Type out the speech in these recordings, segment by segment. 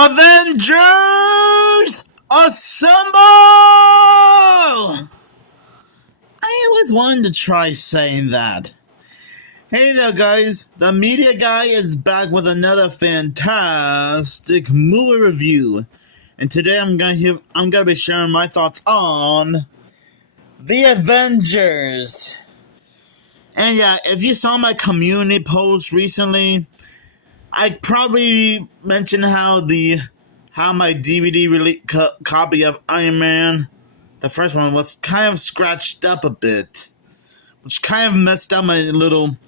Avengers Assemble! I always wanted to try saying that. Hey there guys, the media guy is back with another fantastic movie review. And today I'm gonna be sharing my thoughts on The Avengers. And yeah, if you saw my community post recently, I probably mentioned how my DVD copy of Iron Man, the first one, was kind of scratched up a bit, which kind of messed up my little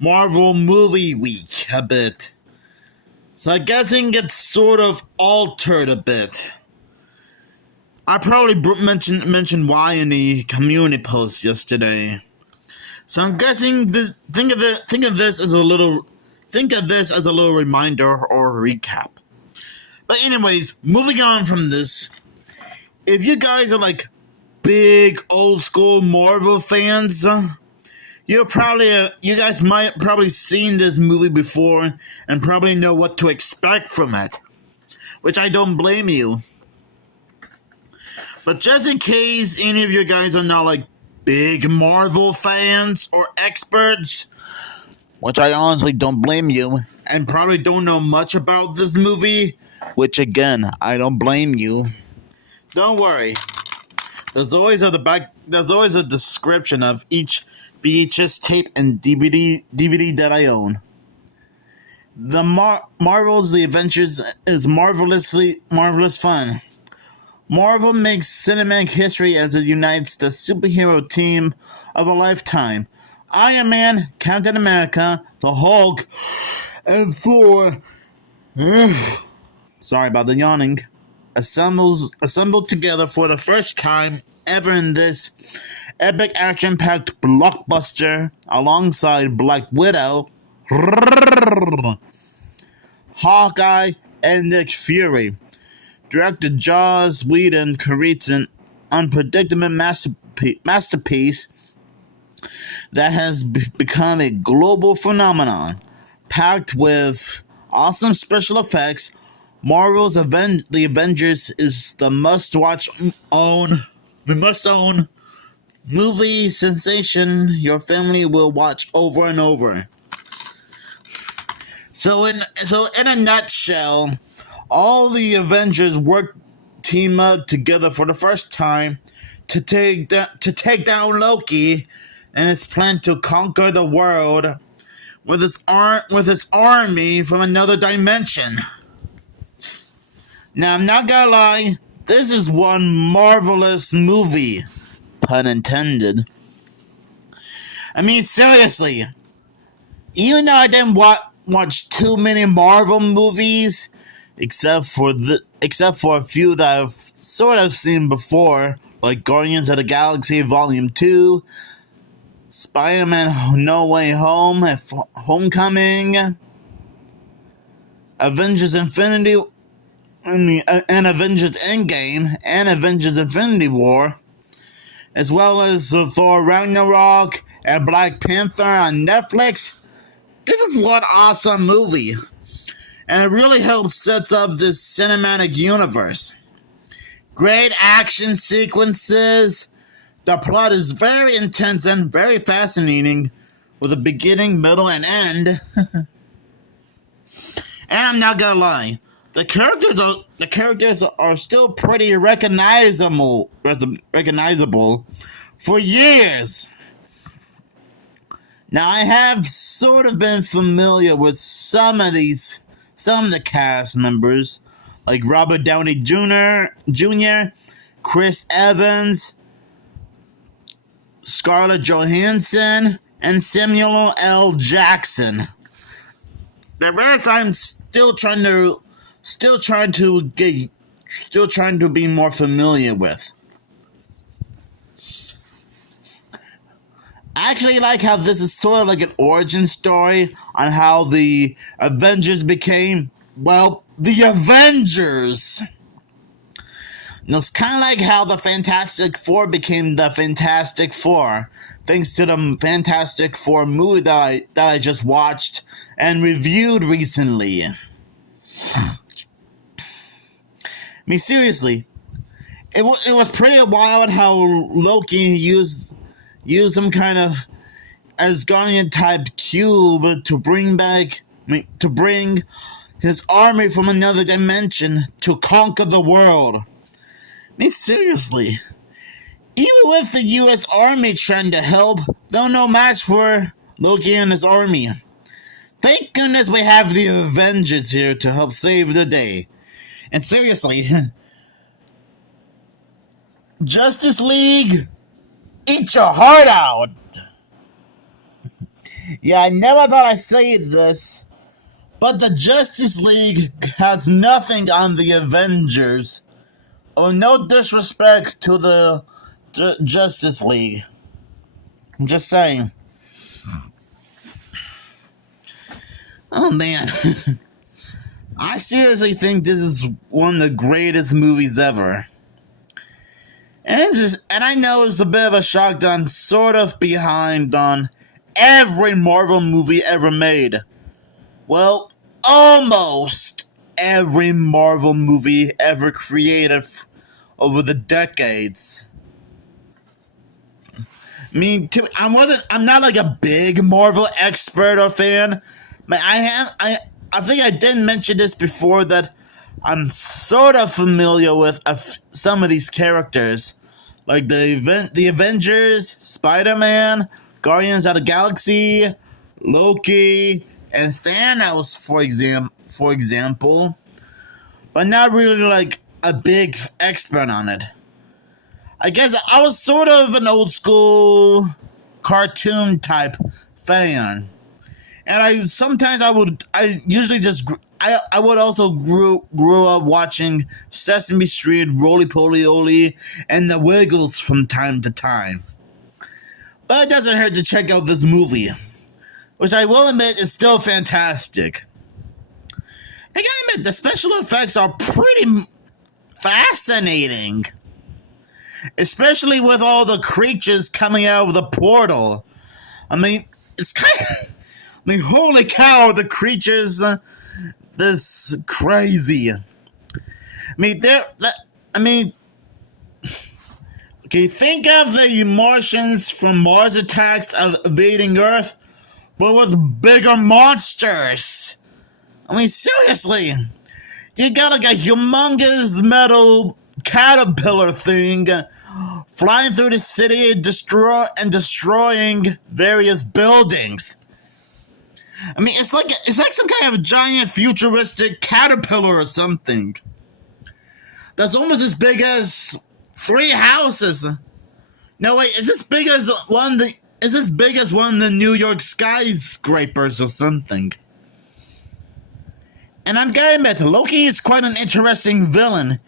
Marvel movie week a bit. So I'm guessing it's sort of altered a bit. I probably mentioned why in the community post yesterday. So I'm guessing think of this as a little reminder or recap. But anyways, moving on from this, if you guys are like big old school Marvel fans, you guys might probably seen this movie before and probably know what to expect from it, which I don't blame you. But just in case any of you guys are not like big Marvel fans or experts, which I honestly don't blame you, and probably don't know much about this movie, which again, I don't blame you. Don't worry. There's always a description of each VHS tape and DVD that I own. The Marvel's The Avengers is marvelous fun. Marvel makes cinematic history as it unites the superhero team of a lifetime. Iron Man, Captain America, the Hulk, and Thor. Sorry about the yawning. Assembled together for the first time ever in this epic action-packed blockbuster alongside Black Widow, Hawkeye, and Nick Fury. Director Joss Whedon creates an unpredictable masterpiece that has become a global phenomenon. Packed with awesome special effects, Marvel's The Avengers is the must-own movie sensation your family will watch over and over. So in a nutshell, all the Avengers team up together for the first time to take down Loki and his plan to conquer the world with his army from another dimension. Now, I'm not gonna lie, this is one marvelous movie, pun intended. I mean, seriously, even though I didn't watch too many Marvel movies, except for a few that I've sort of seen before, like Guardians of the Galaxy Volume 2, Spider-Man No Way Home, Homecoming, Avengers Avengers Endgame, and Avengers Infinity War, as well as Thor Ragnarok and Black Panther on Netflix. This is one awesome movie, and it really helps set up this cinematic universe. Great action sequences. The plot is very intense and very fascinating, with a beginning, middle, and end. And I'm not gonna lie, the characters are still pretty recognizable for years. Now, I have sort of been familiar with some of the cast members, like Robert Downey Jr., Chris Evans, Scarlett Johansson, and Samuel L. Jackson. The rest I'm still trying to be more familiar with. I actually like how this is sort of like an origin story on how the Avengers became, well, the Avengers. And it's kind of like how the Fantastic Four became the Fantastic Four, thanks to the Fantastic Four movie that I just watched and reviewed recently. Seriously, it was pretty wild how Loki used some kind of Asgardian type cube to bring his army from another dimension to conquer the world. Seriously. Even with the US Army trying to help, they're no match for Loki and his army. Thank goodness we have the Avengers here to help save the day. And seriously, Justice League, eat your heart out! Yeah, I never thought I'd say this, but the Justice League has nothing on the Avengers. Oh, no disrespect to the Justice League. I'm just saying. Oh man. I seriously think this is one of the greatest movies ever. And I know it's a bit of a shock that I'm sort of behind on every Marvel movie ever made. Well, almost every Marvel movie ever created over the decades. I'm not like a big Marvel expert or fan, but I think I did mention this before that I'm sort of familiar with some of these characters, like the Avengers, Spider-Man, Guardians of the Galaxy, Loki, and Thanos, for example, but not really like a big expert on it. I guess I was sort of an old school cartoon type fan, and I usually just I would also grew up watching Sesame Street, Roly Poly Oly, and The Wiggles from time to time. But it doesn't hurt to check out this movie, which I will admit is still fantastic. I gotta admit, the special effects are pretty fascinating. Especially with all the creatures coming out of the portal. It's kind of... holy cow, the creatures... this crazy. Okay, think of the Martians from Mars Attacks invading Earth, but with bigger monsters. Seriously. You got like a humongous metal caterpillar thing flying through the city destroying various buildings. It's like some kind of giant futuristic caterpillar or something. That's almost as big as 3 houses. No wait, is this big as one of the New York skyscrapers or something? And I'm gonna admit, Loki is quite an interesting villain.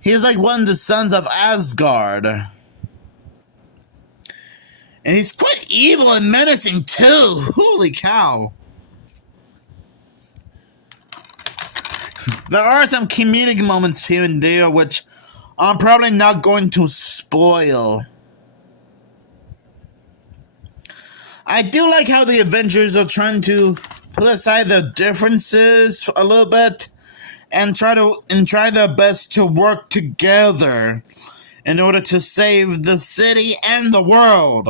He's like one of the sons of Asgard. And he's quite evil and menacing too. Holy cow. There are some comedic moments here and there which I'm probably not going to spoil. I do like how the Avengers are trying to put aside their differences a little bit and try their best to work together in order to save the city and the world.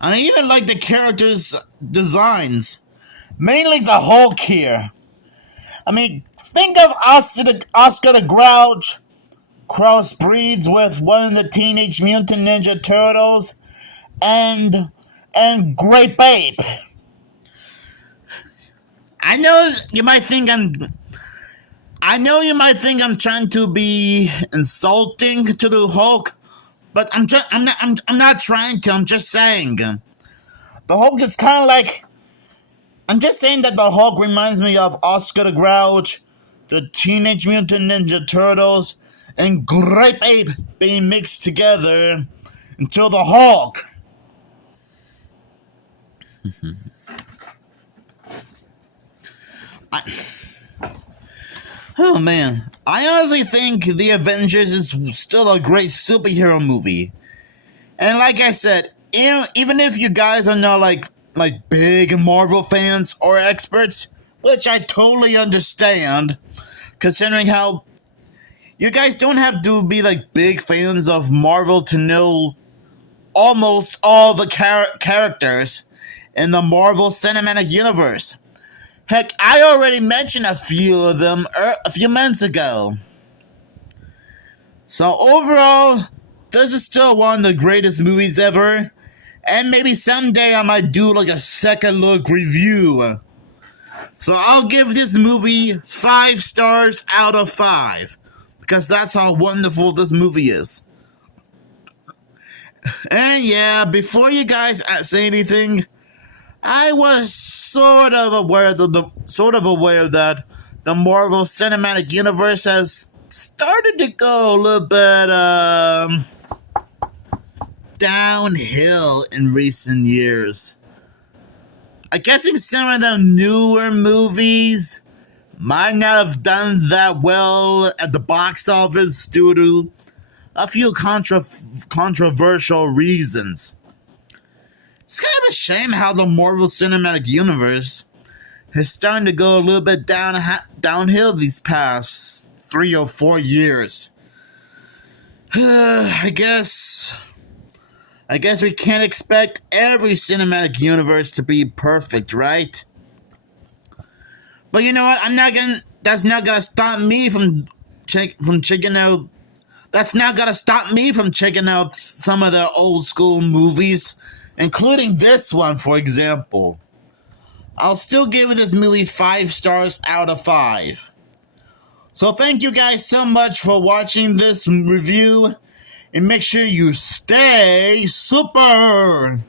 And I even like the characters' designs. Mainly the Hulk here. Think of Oscar the Grouch crossbreeds with one of the Teenage Mutant Ninja Turtles and Great Ape. I know you might think I'm trying to be insulting to the Hulk, but I'm not trying to. I'm just saying the Hulk is kind of like. I'm just saying that the Hulk reminds me of Oscar the Grouch, the Teenage Mutant Ninja Turtles, and Great Ape being mixed together into the Hulk. Oh man, I honestly think The Avengers is still a great superhero movie. And like I said, even if you guys are not like big Marvel fans or experts, which I totally understand, considering how you guys don't have to be like big fans of Marvel to know almost all the characters in the Marvel Cinematic Universe. Heck, I already mentioned a few of them a few minutes ago. So overall, this is still one of the greatest movies ever, and maybe someday I might do like a second look review. So I'll give this movie 5 stars out of 5, because that's how wonderful this movie is. And yeah, before you guys say anything, I was sort of aware that the Marvel Cinematic Universe has started to go a little bit downhill in recent years. I'm guessing some of the newer movies might not have done that well at the box office due to a few controversial reasons. It's kind of a shame how the Marvel Cinematic Universe is starting to go a little bit downhill these past 3 or 4 years. I guess we can't expect every cinematic universe to be perfect, right? But you know what? That's not gonna stop me from checking out. That's not gonna stop me from checking out some of the old school movies, including this one, for example. I'll still give this movie 5 stars out of 5. So thank you guys so much for watching this review, and make sure you stay super!